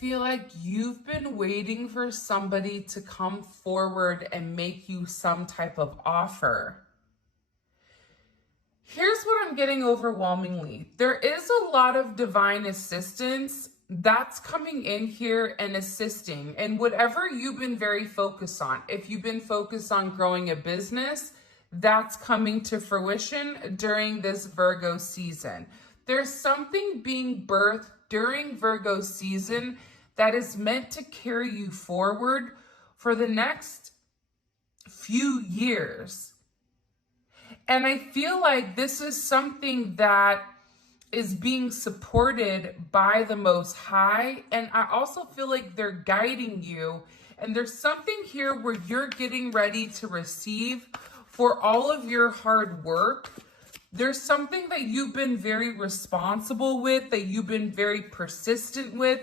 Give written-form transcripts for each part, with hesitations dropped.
feel like you've been waiting for somebody to come forward and make you some type of offer. Here's what I'm getting overwhelmingly. There is a lot of divine assistance that's coming in here and assisting. And whatever you've been very focused on, if you've been focused on growing a business, that's coming to fruition during this Virgo season. There's something being birthed during Virgo season that is meant to carry you forward for the next few years. And I feel like this is something that is being supported by the Most High. And I also feel like they're guiding you. And there's something here where you're getting ready to receive for all of your hard work. There's something that you've been very responsible with, that you've been very persistent with,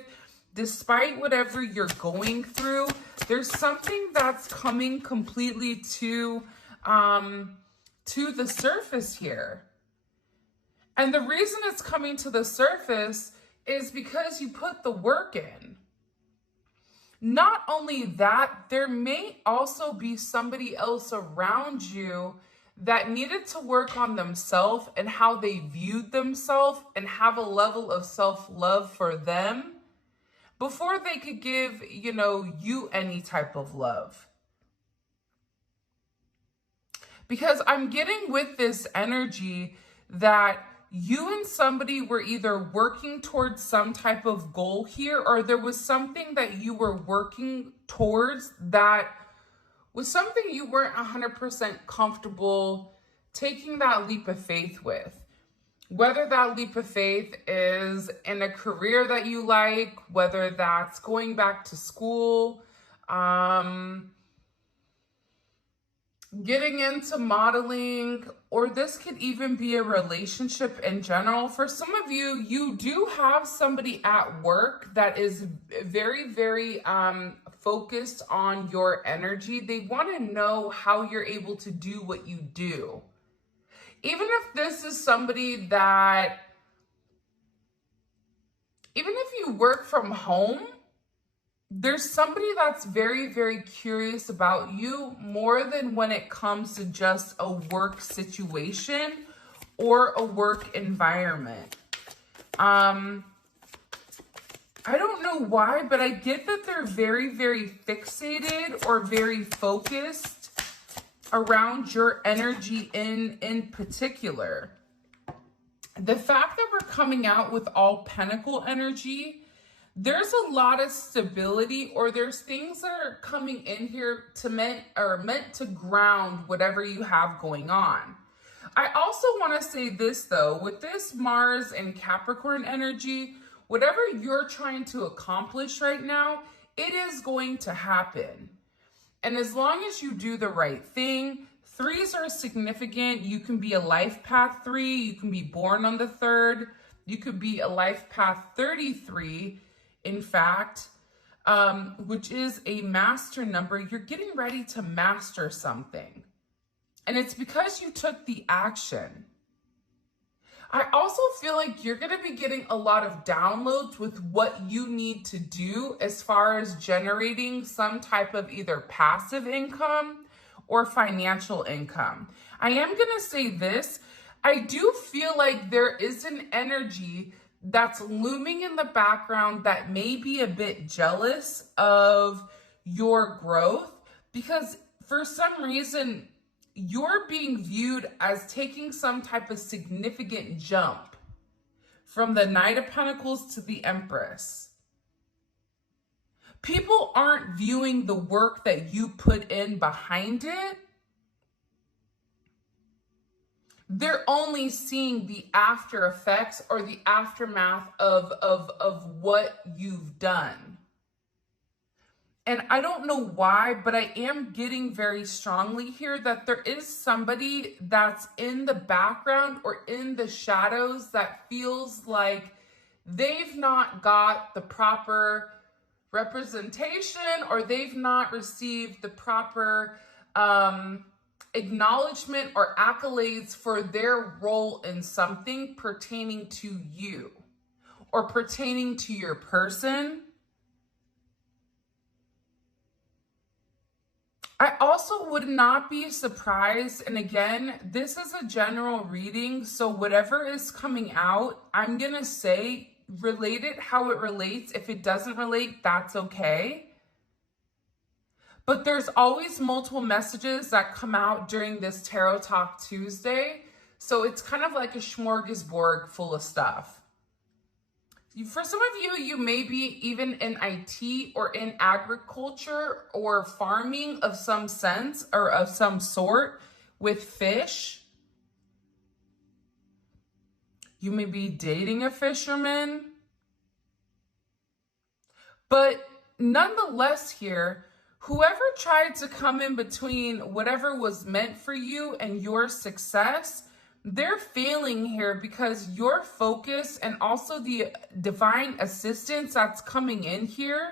despite whatever you're going through. There's something that's coming completely to the surface here. And the reason it's coming to the surface is because you put the work in. Not only that, there may also be somebody else around you that needed to work on themselves and how they viewed themselves and have a level of self-love for them before they could give, you any type of love. Because I'm getting with this energy that you and somebody were either working towards some type of goal here, or there was something that you were working towards that was something you weren't 100% comfortable taking that leap of faith with. Whether that leap of faith is in a career that you like, whether that's going back to school, getting into modeling, or this could even be a relationship in general. For some of you, you do have somebody at work that is very, very focused on your energy. They want to know how you're able to do what you do. Even if this is somebody that, even if you work from home, there's somebody that's very, very curious about you more than when it comes to just a work situation or a work environment. I don't know why, but I get that they're very, very fixated or very focused around your energy in particular. The fact that we're coming out with all Pentacle energy, there's a lot of stability, or there's things that are coming in here to meant to ground whatever you have going on. I also want to say this though, with this Mars and Capricorn energy, whatever you're trying to accomplish right now, it is going to happen. And as long as you do the right thing, 3s are significant. You can be a life path 3. You can be born on the 3rd. You could be a life path 33. In fact, which is a master number. You're getting ready to master something. And it's because you took the action. I also feel like you're going to be getting a lot of downloads with what you need to do as far as generating some type of either passive income or financial income. I am going to say this. I do feel like there is an energy that's looming in the background that may be a bit jealous of your growth, because for some reason you're being viewed as taking some type of significant jump from the Knight of Pentacles to the Empress. People aren't viewing the work that you put in behind it. They're only seeing the after effects or the aftermath of what you've done. And I don't know why, but I am getting very strongly here that there is somebody that's in the background or in the shadows that feels like they've not got the proper representation, or they've not received the proper acknowledgement or accolades for their role in something pertaining to you or pertaining to your person. I also would not be surprised, and again, this is a general reading, so whatever is coming out, I'm gonna say relate it how it relates. If it doesn't relate, that's okay. But there's always multiple messages that come out during this Tarot Talk Tuesday, so it's kind of like a smorgasbord full of stuff. For some of you, you may be even in IT or in agriculture or farming of some sense or of some sort with fish. You may be dating a fisherman. But nonetheless here, whoever tried to come in between whatever was meant for you and your success, they're failing here because your focus and also the divine assistance that's coming in here,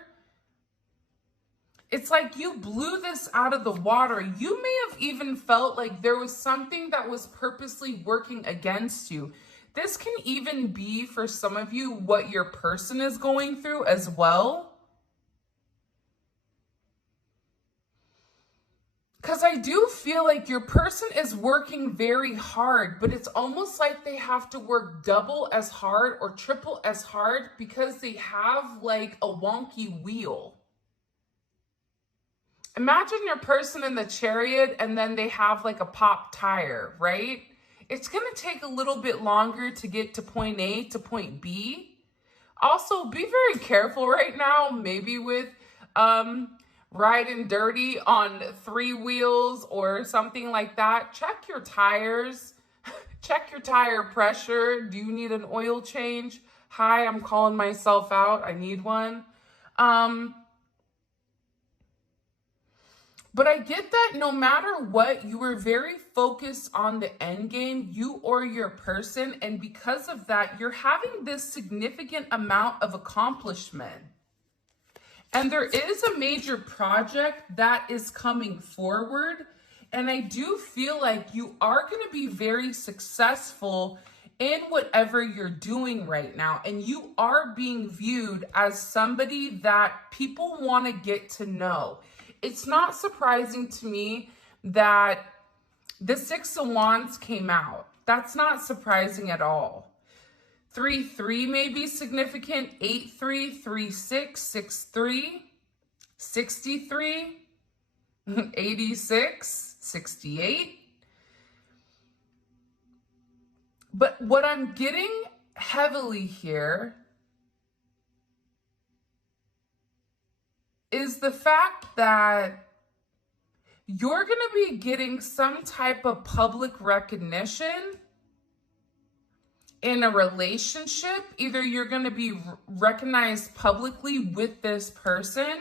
it's like you blew this out of the water. You may have even felt like there was something that was purposely working against you. This can even be, for some of you, what your person is going through as well. Because I do feel like your person is working very hard, but it's almost like they have to work double as hard or triple as hard because they have like a wonky wheel. Imagine your person in the chariot and then they have like a pop tire, right? It's going to take a little bit longer to get to point A to point B. Also, be very careful right now, maybe with riding dirty on 3 wheels or something like that. Check your tires. Check your tire pressure. Do you need an oil change? Hi, I'm calling myself out. I need one. But I get that no matter what, you were very focused on the end game, you or your person. And because of that, you're having this significant amount of accomplishment. And there is a major project that is coming forward. And I do feel like you are going to be very successful in whatever you're doing right now. And you are being viewed as somebody that people want to get to know. It's not surprising to me that the 6 of Wands came out. That's not surprising at all. 3-3 may be significant. 8-3, 3-6, 6-3, 63, 86, 68. But what I'm getting heavily here is the fact that you're going to be getting some type of public recognition in a relationship. Either you're going to be recognized publicly with this person,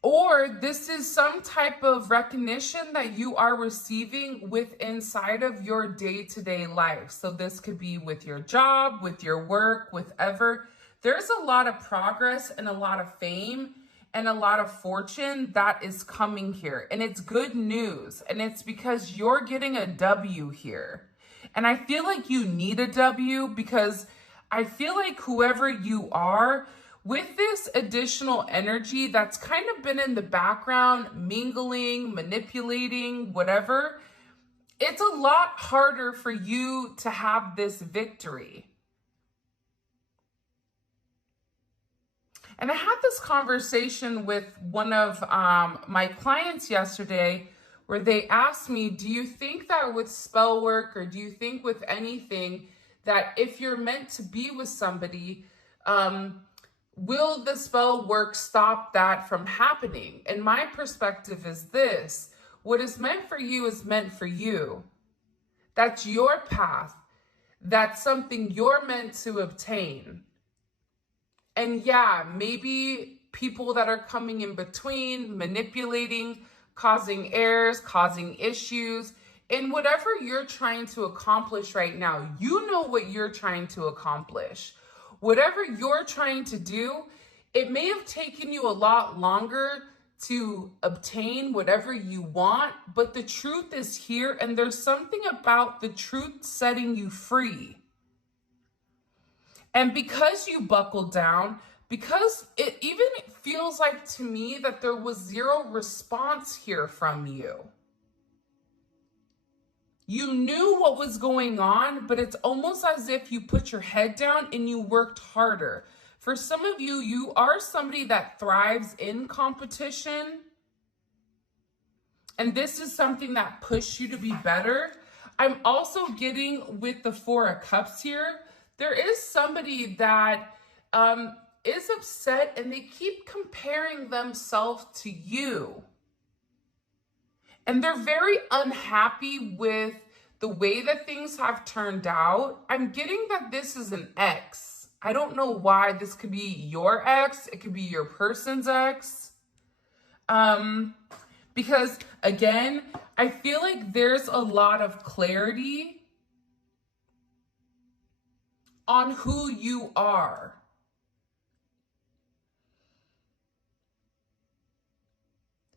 or this is some type of recognition that you are receiving with inside of your day-to-day life. So this could be with your job, with your work, with ever. There's a lot of progress and a lot of fame and a lot of fortune that is coming here. And it's good news. And it's because you're getting a W here. And I feel like you need a W because I feel like whoever you are, with this additional energy that's kind of been in the background, mingling, manipulating, whatever, it's a lot harder for you to have this victory. And I had this conversation with one of my clients yesterday where they asked me, do you think that with spell work or do you think with anything that if you're meant to be with somebody, will the spell work stop that from happening? And my perspective is this: what is meant for you is meant for you. That's your path. That's something you're meant to obtain. And yeah, maybe people that are coming in between, manipulating, causing errors, causing issues, and whatever you're trying to accomplish right now, you know what you're trying to accomplish. Whatever you're trying to do, it may have taken you a lot longer to obtain whatever you want, but the truth is here, and there's something about the truth setting you free. And because you buckled down, because it even feels like to me that there was zero response here from you. You knew what was going on, but it's almost as if you put your head down and you worked harder. For some of you, you are somebody that thrives in competition. And this is something that pushed you to be better. I'm also getting with the Four of Cups here. There is somebody that is upset and they keep comparing themselves to you. And they're very unhappy with the way that things have turned out. I'm getting that this is an ex. I don't know why. This could be your ex. It could be your person's ex. Because again, I feel like there's a lot of clarity on who you are.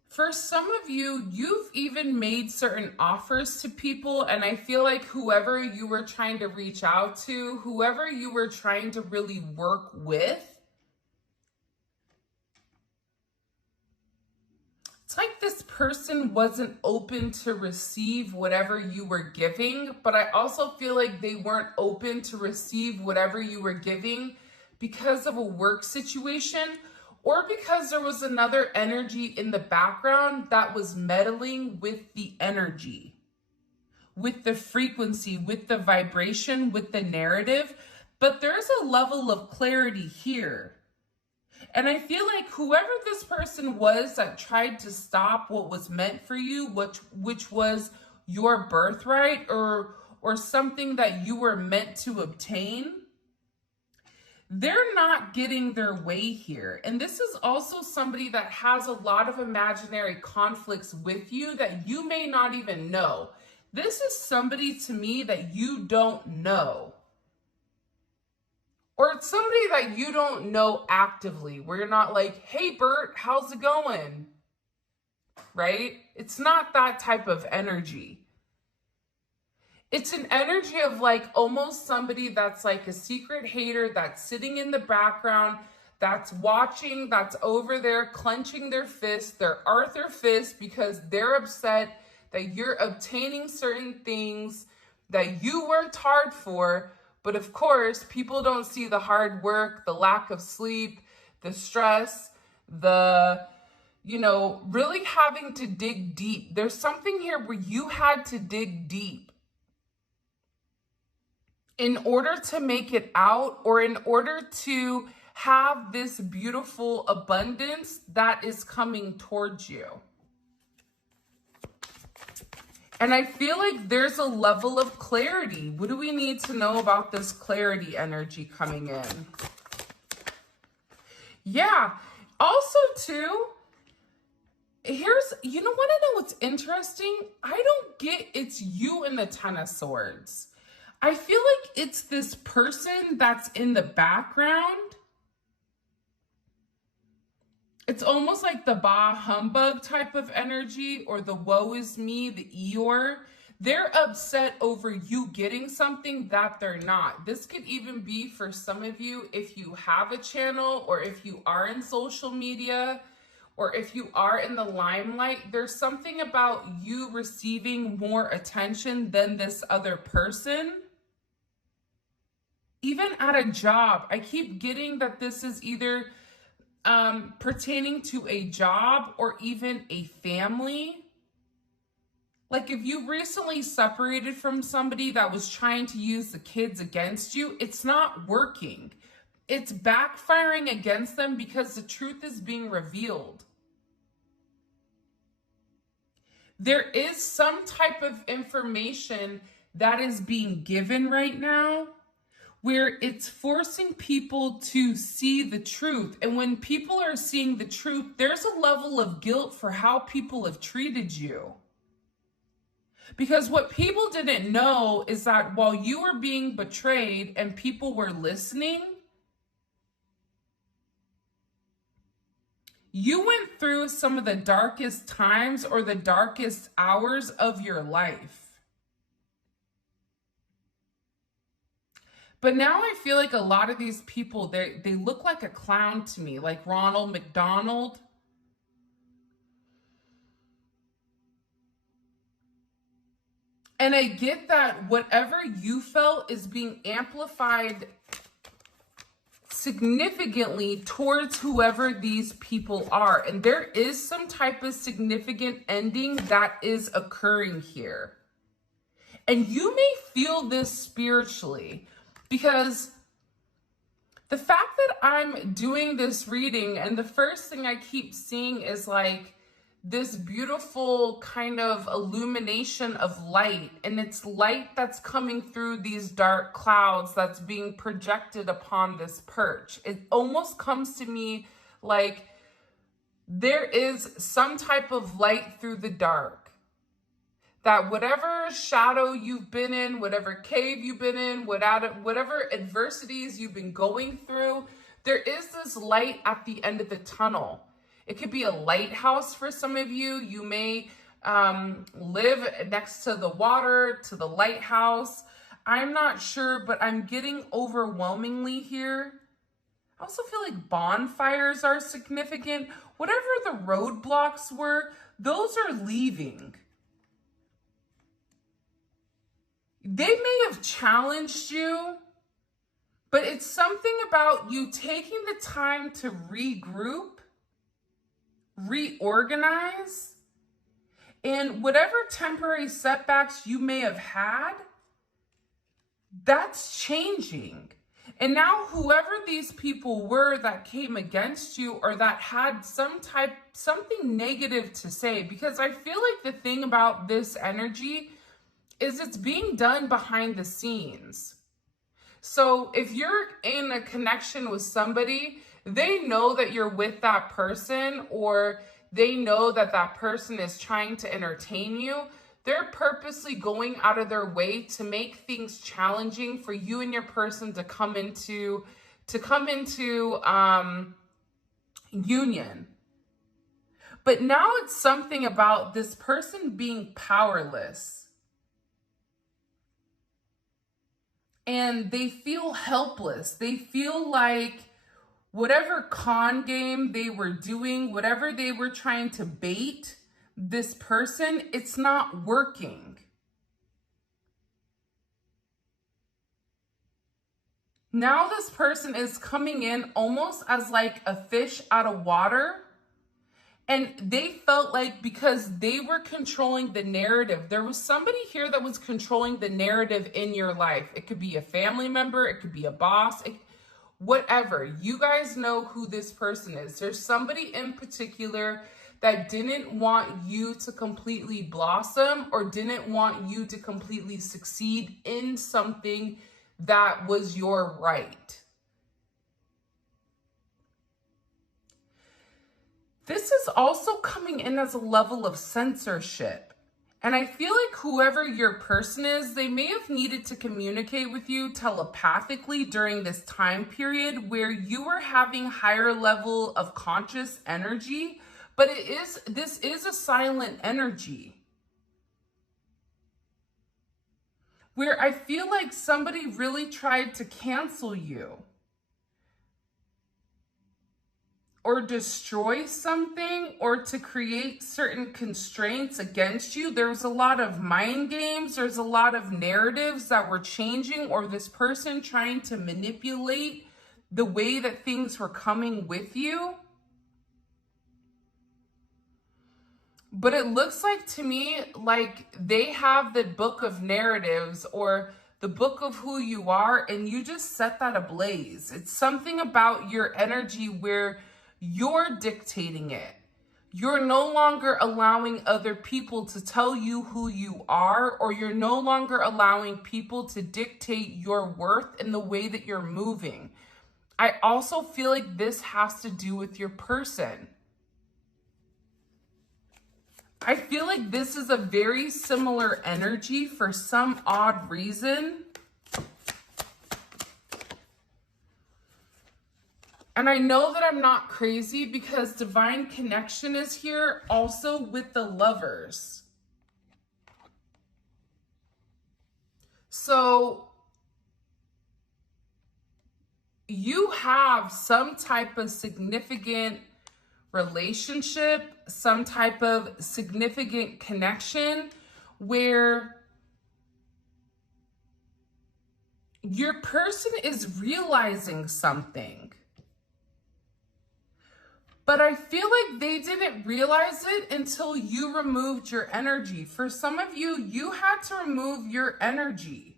For some of you, you've even made certain offers to people, and I feel like whoever you were trying to reach out to, whoever you were trying to really work with, it's like this person wasn't open to receive whatever you were giving, but I also feel like they weren't open to receive whatever you were giving because of a work situation, or because there was another energy in the background that was meddling with the energy, with the frequency, with the vibration, with the narrative. But there's a level of clarity here. And I feel like whoever this person was that tried to stop what was meant for you, which was your birthright or something that you were meant to obtain, they're not getting their way here. And this is also somebody that has a lot of imaginary conflicts with you that you may not even know. This is somebody to me that you don't know. Or it's somebody that you don't know actively, where you're not like, hey, Bert, how's it going? Right? It's not that type of energy. It's an energy of like almost somebody that's like a secret hater that's sitting in the background, that's watching, that's over there clenching their fists, their Arthur fist, because they're upset that you're obtaining certain things that you worked hard for. But of course, people don't see the hard work, the lack of sleep, the stress, the, really having to dig deep. There's something here where you had to dig deep in order to make it out, or in order to have this beautiful abundance that is coming towards you. And I feel like there's a level of clarity. What do we need to know about this clarity energy coming in? Yeah. Also, too, here's, you know what I know what's interesting? I don't get it's you and the Ten of Swords. I feel like it's this person that's in the background. It's almost like the bah humbug type of energy, or the woe is me, the Eeyore. They're upset over you getting something that they're not. This could even be for some of you if you have a channel, or if you are in social media, or if you are in the limelight. There's something about you receiving more attention than this other person. Even at a job, I keep getting that this is either pertaining to a job or even a family. Like if you recently separated from somebody that was trying to use the kids against you, it's not working. It's backfiring against them because the truth is being revealed. There is some type of information that is being given right now, where it's forcing people to see the truth. And when people are seeing the truth, there's a level of guilt for how people have treated you. Because what people didn't know is that while you were being betrayed and people were listening, you went through some of the darkest times or the darkest hours of your life. But now I feel like a lot of these people, they look like a clown to me, like Ronald McDonald. And I get that whatever you felt is being amplified significantly towards whoever these people are. And there is some type of significant ending that is occurring here. And you may feel this spiritually, because the fact that I'm doing this reading and the first thing I keep seeing is like this beautiful kind of illumination of light, and it's light that's coming through these dark clouds that's being projected upon this perch. It almost comes to me like there is some type of light through the dark. That whatever shadow you've been in, whatever cave you've been in, whatever adversities you've been going through, there is this light at the end of the tunnel. It could be a lighthouse for some of you. You may live next to the water, to the lighthouse. I'm not sure, but I'm getting overwhelmingly here. I also feel like bonfires are significant. Whatever the roadblocks were, those are leaving. They may have challenged you, but it's something about you taking the time to regroup, reorganize, and whatever temporary setbacks you may have had, that's changing. And now whoever these people were that came against you or that had something negative to say, because I feel like the thing about this energy is it's being done behind the scenes. So if you're in a connection with somebody, they know that you're with that person, or they know that that person is trying to entertain you. They're purposely going out of their way to make things challenging for you and your person to come into union. But now it's something about this person being powerless. And they feel helpless. They feel like whatever con game they were doing, whatever they were trying to bait this person, it's not working. Now this person is coming in almost as like a fish out of water. And they felt like because they were controlling the narrative, there was somebody here that was controlling the narrative in your life. It could be a family member, it could be a boss, whatever. You guys know who this person is. There's somebody in particular that didn't want you to completely blossom or didn't want you to completely succeed in something that was your right. This is also coming in as a level of censorship. And I feel like whoever your person is, they may have needed to communicate with you telepathically during this time period where you were having higher level of conscious energy, but this is a silent energy. Where I feel like somebody really tried to cancel you or destroy something, or to create certain constraints against you. There's a lot of mind games. There's a lot of narratives that were changing, or this person trying to manipulate the way that things were coming with you. But it looks like to me like they have the book of narratives or the book of who you are, and you just set that ablaze. It's something about your energy where you're dictating it. You're no longer allowing other people to tell you who you are, or you're no longer allowing people to dictate your worth in the way that you're moving. I also feel like this has to do with your person. I feel like this is a very similar energy for some odd reason. And I know that I'm not crazy because divine connection is here also with the lovers. So you have some type of significant relationship, some type of significant connection where your person is realizing something. But I feel like they didn't realize it until you removed your energy. For some of you, you had to remove your energy.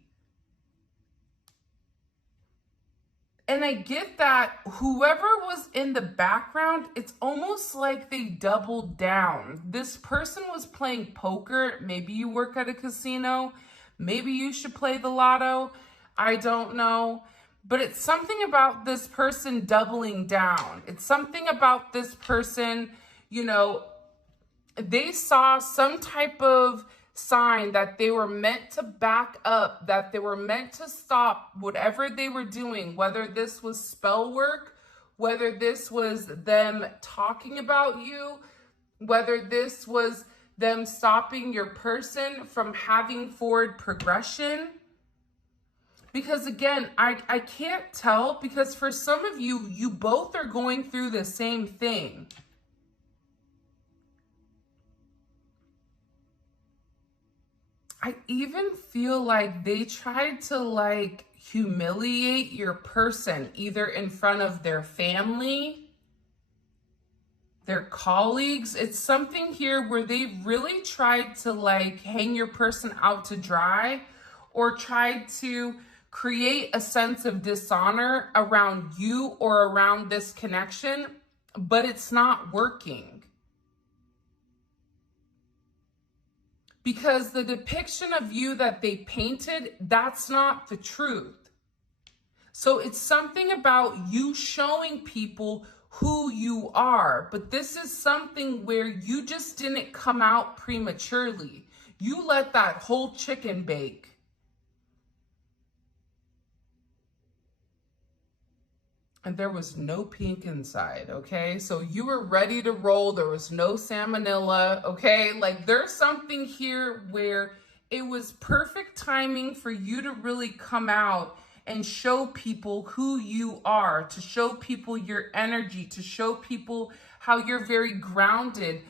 And I get that whoever was in the background, it's almost like they doubled down. This person was playing poker. Maybe you work at a casino. Maybe you should play the lotto. I don't know. But it's something about this person doubling down. It's something about this person, you know, they saw some type of sign that they were meant to back up, that they were meant to stop whatever they were doing, whether this was spell work, whether this was them talking about you, whether this was them stopping your person from having forward progression. Because again, I can't tell, because for some of you, you both are going through the same thing. I even feel like they tried to like humiliate your person, either in front of their family, their colleagues. It's something here where they really tried to like hang your person out to dry, or tried to create a sense of dishonor around you or around this connection, but it's not working. Because the depiction of you that they painted, that's not the truth. So it's something about you showing people who you are, but this is something where you just didn't come out prematurely. You let that whole chicken bake. And there was no pink inside, okay? So you were ready to roll. There was no salmonella, okay? Like there's something here where it was perfect timing for you to really come out and show people who you are, to show people your energy, to show people how you're very grounded,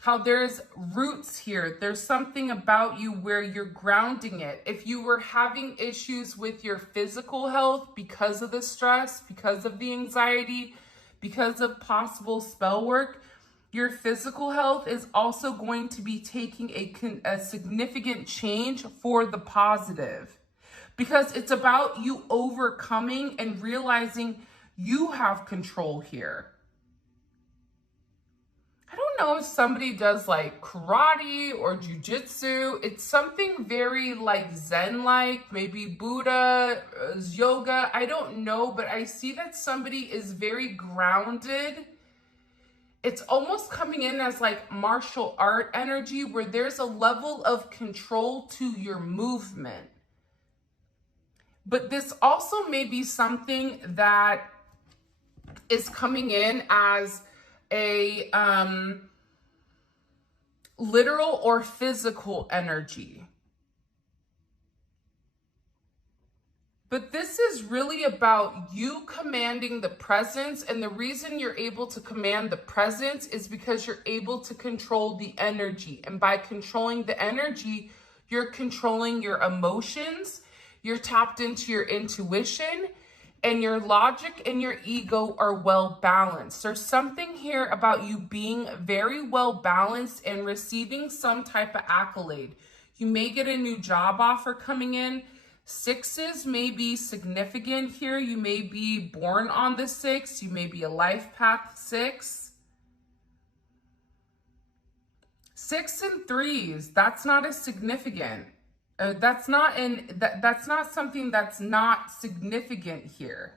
how there's roots here. There's something about you where you're grounding it. If you were having issues with your physical health because of the stress, because of the anxiety, because of possible spell work, your physical health is also going to be taking a significant change for the positive. Because it's about you overcoming and realizing you have control here. I don't know if somebody does like karate or jujitsu. It's something very like Zen-like, maybe Buddha, yoga. I don't know, but I see that somebody is very grounded. It's almost coming in as like martial art energy where there's a level of control to your movement. But this also may be something that is coming in as a literal or physical energy. But this is really about you commanding the presence, and the reason you're able to command the presence is because you're able to control the energy. And by controlling the energy, you're controlling your emotions, you're tapped into your intuition, and your logic and your ego are well balanced. There's something here about you being very well balanced and receiving some type of accolade. You may get a new job offer coming in. Sixes may be significant here. You may be born on the 6. You may be a life path 6. 6 and 3s, that's not as significant. That's not something that's not significant here.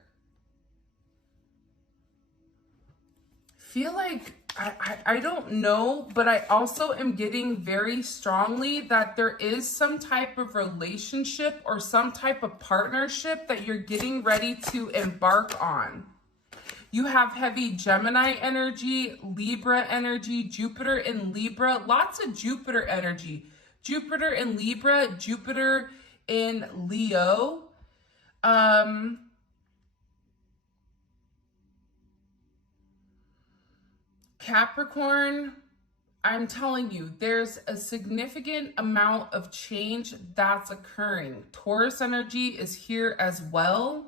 Feel like, I don't know, but I also am getting very strongly that there is some type of relationship or some type of partnership that you're getting ready to embark on. You have heavy Gemini energy, Libra energy, Jupiter in Libra, lots of Jupiter energy. Jupiter in Libra, Jupiter in Leo. Capricorn, I'm telling you, there's a significant amount of change that's occurring. Taurus energy is here as well.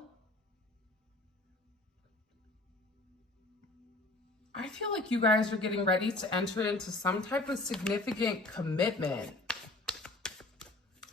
I feel like you guys are getting ready to enter into some type of significant commitment.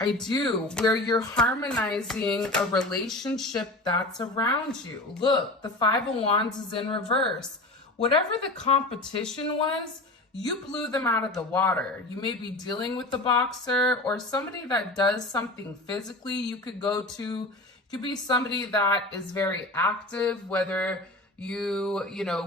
I do, where you're harmonizing a relationship that's around you. Look, the Five of Wands is in reverse. Whatever the competition was, you blew them out of the water. You may be dealing with the boxer or somebody that does something physically. You could go could be somebody that is very active, whether you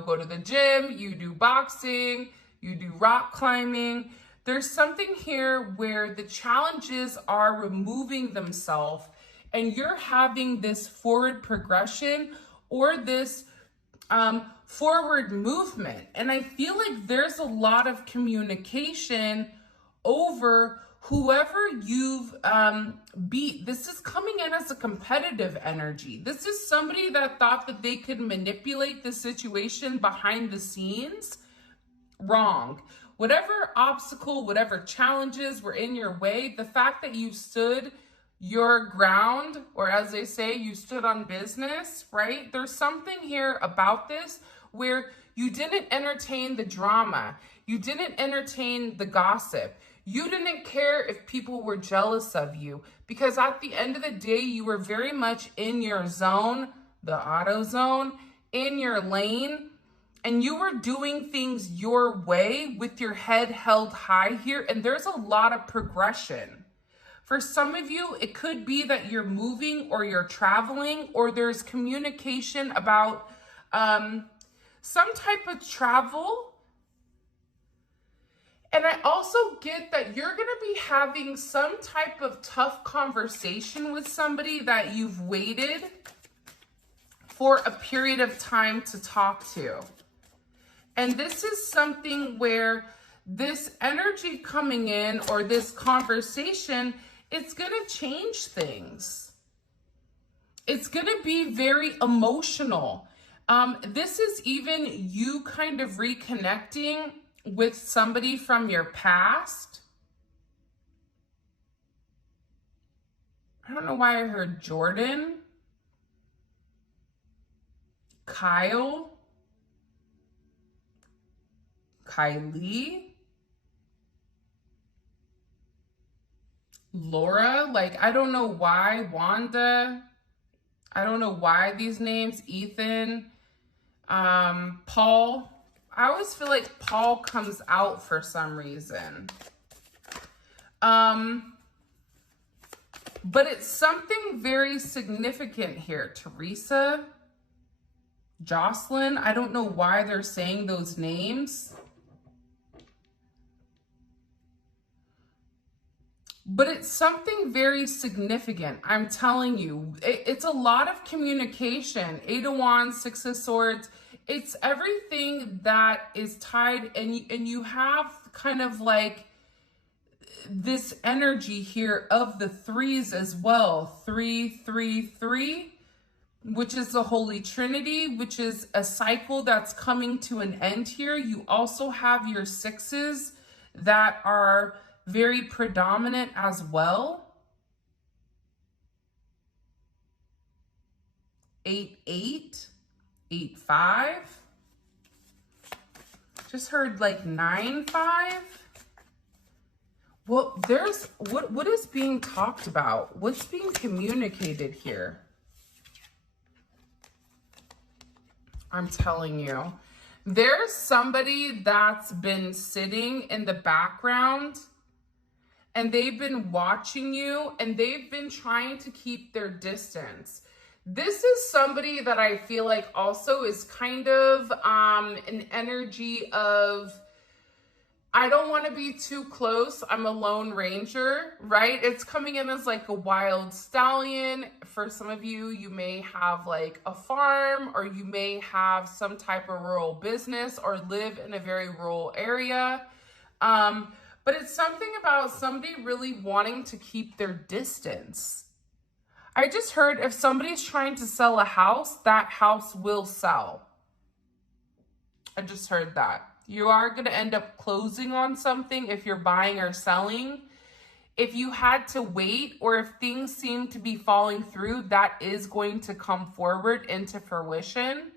go to the gym, you do boxing, you do rock climbing. There's something here where the challenges are removing themselves and you're having this forward progression or this forward movement. And I feel like there's a lot of communication over whoever you've beat. This is coming in as a competitive energy. This is somebody that thought that they could manipulate the situation behind the scenes. Wrong. Whatever obstacle, whatever challenges were in your way, the fact that you stood your ground, or as they say, you stood on business, right? There's something here about this where you didn't entertain the drama. You didn't entertain the gossip. You didn't care if people were jealous of you, because at the end of the day, you were very much in your zone, the auto zone, in your lane, and you were doing things your way with your head held high here. And there's a lot of progression. For some of you, it could be that you're moving or you're traveling, or there's communication about some type of travel. And I also get that you're going to be having some type of tough conversation with somebody that you've waited for a period of time to talk to. And this is something where this energy coming in, or this conversation, it's going to change things. It's going to be very emotional. This is even you kind of reconnecting with somebody from your past. I don't know why I heard Jordan, Kyle, Kylie, Laura, like, I don't know why, Wanda, I don't know why these names, Ethan, Paul. I always feel like Paul comes out for some reason. But it's something very significant here. Teresa, Jocelyn, I don't know why they're saying those names. But it's something very significant. I'm telling you, it's a lot of communication. 8 of Wands, 6 of Swords. It's everything that is tied, and you have kind of like this energy here of the threes as well. 3, 3, 3, which is the Holy Trinity, which is a cycle that's coming to an end here. You also have your sixes that are very predominant as well. 8, 8, 8, 5. Just heard like 9, 5. Well, there's what is being talked about? What's being communicated here? I'm telling you, there's somebody that's been sitting in the background and they've been watching you and they've been trying to keep their distance. This is somebody that I feel like also is kind of an energy of, I don't want to be too close. I'm a lone ranger, right? It's coming in as like a wild stallion. For some of you, you may have like a farm, or you may have some type of rural business, or live in a very rural area. But it's something about somebody really wanting to keep their distance. I just heard if somebody's trying to sell a house, that house will sell. I just heard that. You are going to end up closing on something if you're buying or selling. If you had to wait or if things seem to be falling through, that is going to come forward into fruition.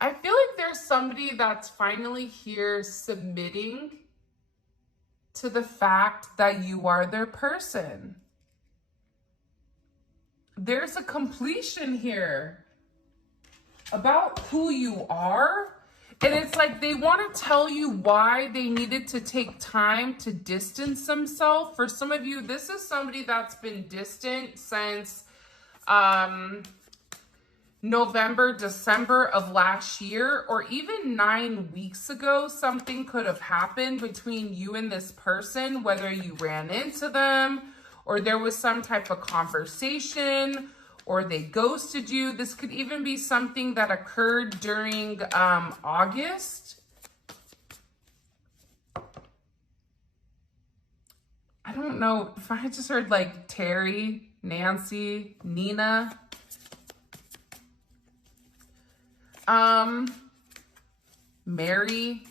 I feel like there's somebody that's finally here submitting to the fact that you are their person. There's a completion here about who you are. And it's like they want to tell you why they needed to take time to distance themselves. For some of you, this is somebody that's been distant since November, December of last year, or even 9 weeks ago. Something could have happened between you and this person, whether you ran into them or there was some type of conversation or they ghosted you. This could even be something that occurred during August. I don't know if I had just heard like Terry, Nancy, Nina. Mary,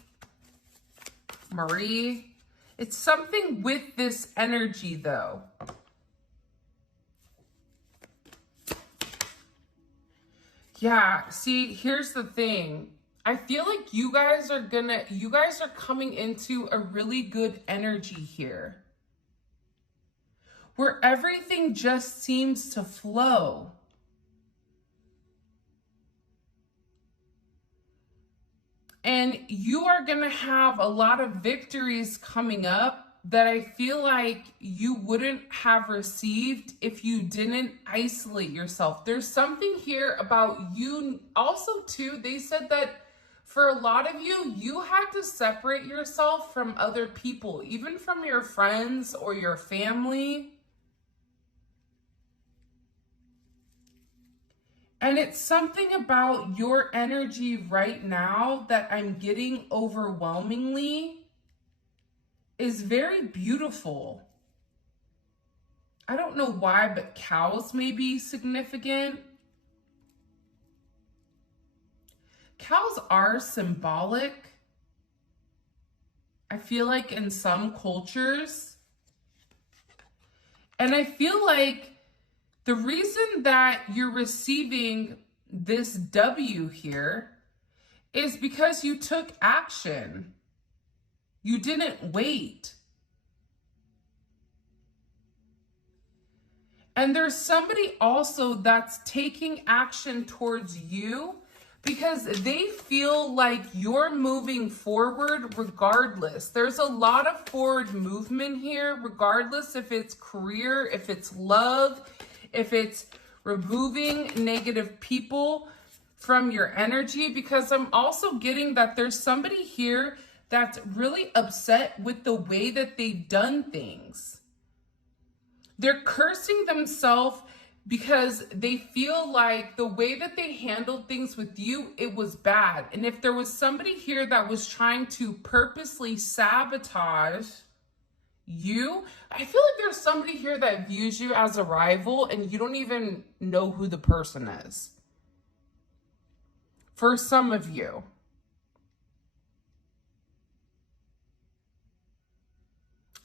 Marie. It's something with this energy though. Yeah, see, here's the thing. I feel like you guys are coming into a really good energy here, where everything just seems to flow. And you are going to have a lot of victories coming up that I feel like you wouldn't have received if you didn't isolate yourself. There's something here about you. Also, too, they said that for a lot of you, you had to separate yourself from other people, even from your friends or your family. And it's something about your energy right now that I'm getting overwhelmingly is very beautiful. I don't know why, but cows may be significant. Cows are symbolic, I feel like, in some cultures. And I feel like the reason that you're receiving this W here is because you took action. You didn't wait. And there's somebody also that's taking action towards you because they feel like you're moving forward regardless. There's a lot of forward movement here, regardless if it's career, if it's love, if it's removing negative people from your energy, because I'm also getting that there's somebody here that's really upset with the way that they've done things. They're cursing themselves because they feel like the way that they handled things with you, it was bad. And if there was somebody here that was trying to purposely sabotage you, I feel like there's somebody here that views you as a rival and you don't even know who the person is. For some of you.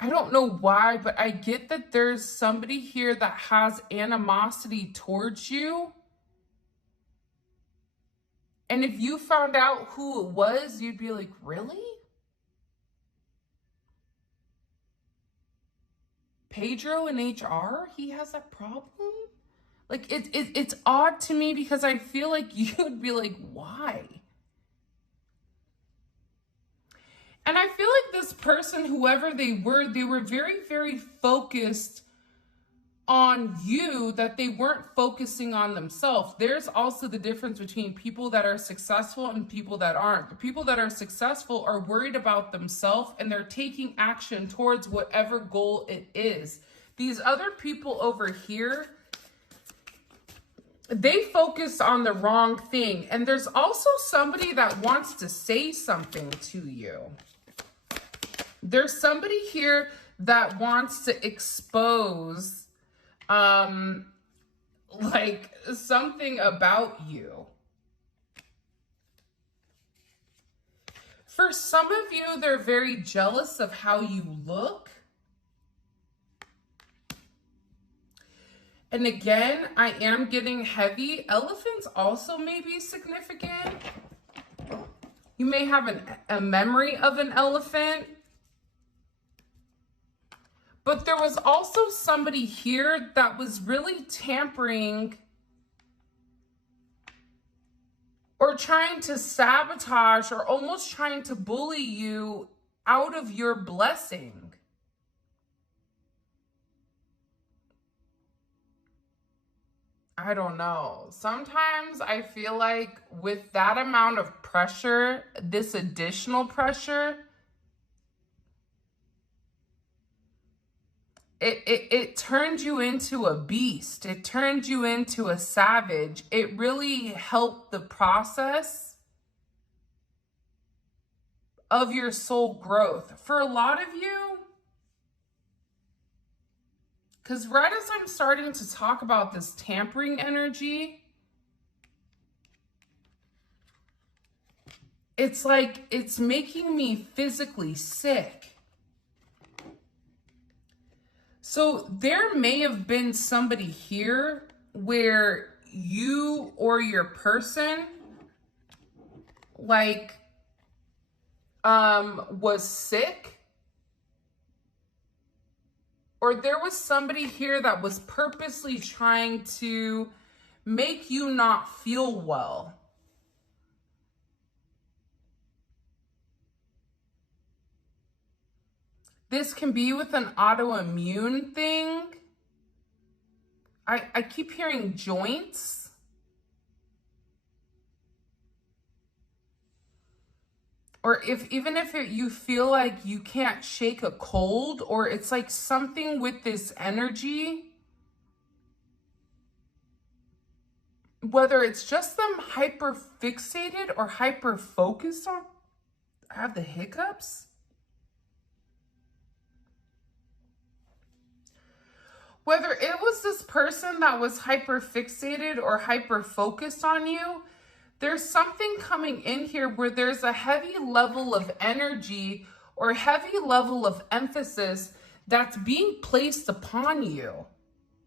I don't know why, but I get that there's somebody here that has animosity towards you. And if you found out who it was, you'd be like, really? Pedro in HR, he has that problem? Like, it's odd to me because I feel like you'd be like, why? And I feel like this person, whoever they were very, very focused on you, that they weren't focusing on themselves. There's also the difference between people that are successful and people that aren't. The people that are successful are worried about themselves and they're taking action towards whatever goal it is. These other people over here, they focus on the wrong thing. And there's also somebody that wants to say something to you. There's somebody here that wants to expose like something about you. For some of you, they're very jealous of how you look. And again, I am getting heavy. Elephants also may be significant. You may have a memory of an elephant. But there was also somebody here that was really tampering or trying to sabotage or almost trying to bully you out of your blessing. I don't know. Sometimes I feel like with that amount of pressure, this additional pressure, it turned you into a beast. It turned you into a savage. It really helped the process of your soul growth. For a lot of you, because right as I'm starting to talk about this tampering energy, it's like it's making me physically sick. So there may have been somebody here where you or your person like was sick, or there was somebody here that was purposely trying to make you not feel well. This can be with an autoimmune thing. I keep hearing joints. Or even if you feel like you can't shake a cold, or it's like something with this energy, whether it's just them hyper fixated or hyper focused on, I have the hiccups. Whether it was this person that was hyper fixated or hyper focused on you, there's something coming in here where there's a heavy level of energy or heavy level of emphasis that's being placed upon you.